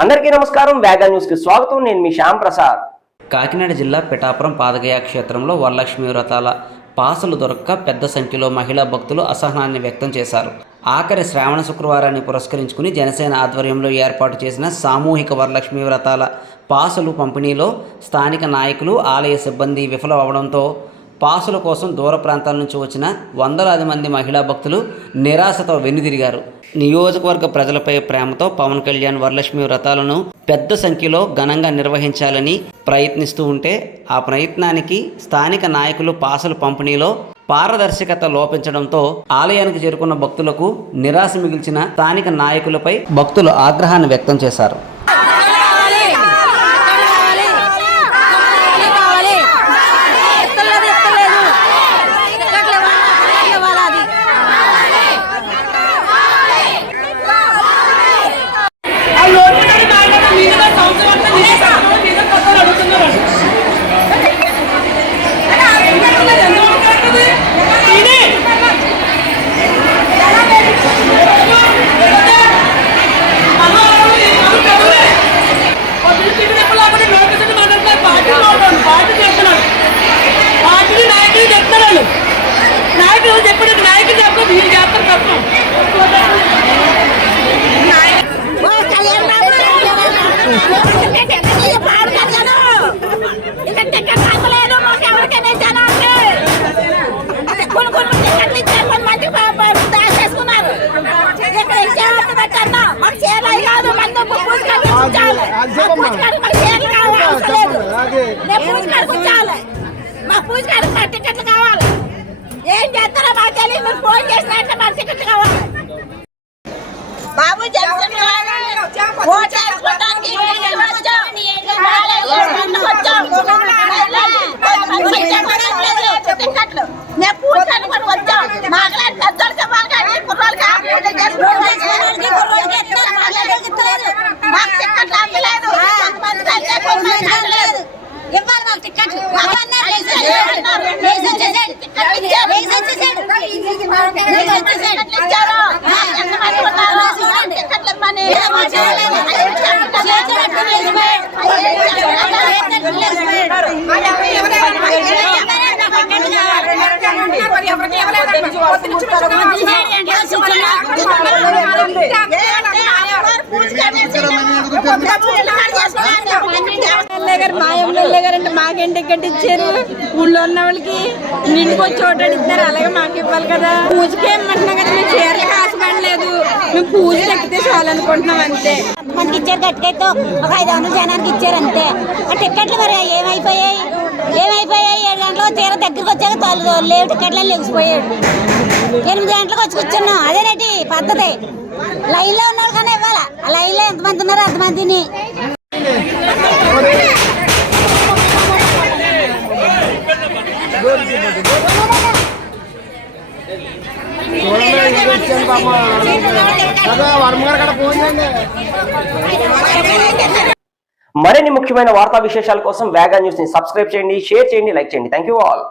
అందరికీ నమస్కారం వేగా న్యూస్కి స్వాగతం. నేను మీ శ్యామ్ ప్రసాద్. కాకినాడ జిల్లా పిఠాపురం పాదగయ క్షేత్రంలో వరలక్ష్మి వ్రతాల పాసులు దొరక్క పెద్ద సంఖ్యలో మహిళా భక్తులు అసహనాన్ని వ్యక్తం చేశారు. ఆఖరి శ్రావణ శుక్రవారాన్ని పురస్కరించుకుని జనసేన ఆధ్వర్యంలో ఏర్పాటు చేసిన సామూహిక వరలక్ష్మి వ్రతాల పాసులు పంపిణీలో స్థానిక నాయకులు ఆలయ సిబ్బంది విఫలమవడంతో పాసుల కోసం దూర ప్రాంతాల నుంచి వచ్చిన వందలాది మంది మహిళా భక్తులు నిరాశతో వెనుదిరిగారు. నియోజకవర్గ ప్రజలపై ప్రేమతో పవన్ కళ్యాణ్ వరలక్ష్మి వ్రతాలను పెద్ద సంఖ్యలో ఘనంగా నిర్వహించాలని ప్రయత్నిస్తూ ఉంటే ఆ ప్రయత్నానికి స్థానిక నాయకులు పాసులు పంపిణీలో పారదర్శకత లోపించడంతో ఆలయానికి చేరుకున్న భక్తులకు నిరాశ మిగిల్చిన స్థానిక నాయకులపై భక్తులు ఆగ్రహాన్ని వ్యక్తం చేశారు. మా పూజ గారికి మా టికెట్లు కావాలి ఏం చేస్తారో మాకు తెలియదు మీరు ఫోన్ చేసినట్టు మా టికెట్లు కావాలి బాబు జగన్ ఓటు వేసుకోవడానికి మేము వచ్చాం. మేము వచ్చాం. టికెట్లు. మేము పూజ కనుక్కొని వచ్చాం. మాకులాంటి పెద్దోళ్ళకి వాళ్ళకి కుర్రోళ్ళకి ఆపరేట్ చేసుకోవడానికి మాకు టికెట్లు అందలేదు. కొంతమందికి అయితే కొంతమందికి అందలేదు. ఇవ్వాలి మాకు టికెట్లు. అవన్నీ వేసేసాడు. వేసేసాడు. టికెట్లు ఇచ్చారు. వేసేసాడు. టికెట్లు ఇచ్చారు. ఎంతమంది ఉన్నారు? టికెట్లు ఇవ్వమని. ఎమ్మెల్యే గారు మా ఎమ్మెల్యే గారు అంటే మాకేం టికెట్ ఇచ్చారు ఊళ్ళో ఉన్న వాళ్ళకి నిండుకు వచ్చి ఓటాడు ఇస్తారు అలాగే మాకు ఇవ్వాలి కదా పూజకి ఏమంటున్నాం కదా మేము చీరలు ఆశపడలేదు మేము పూజలు ఎక్కితే చాలనుకుంటున్నాం అంతే మనకి ఇచ్చారు గట్టికైతే ఒక ఐదు వందల జనానికి ఇచ్చారు అంతే ఆ టికెట్లు మరి ఏమైపోయాయి ఏమైపోయాయి ఏడు గంటలకు తీర దగ్గరికి వచ్చాక తోలు లేవు టిక్కెట్లు లెగిసిపోయాడు ఎనిమిది గంటలకు వచ్చి కూర్చున్నాం. అదేనండి పద్ధతి. లైన్లో ఉన్న కానీ ఇవ్వాలా? ఆ లైన్లో ఎంతమంది ఉన్నారు అంతమందిని మరిన్ని ముఖ్యమైన వార్తా విశేషాల కోసం వేగా న్యూస్ని సబ్స్క్రైబ్ చేయండి షేర్ చేయండి లైక్ చేయండి. Thank you all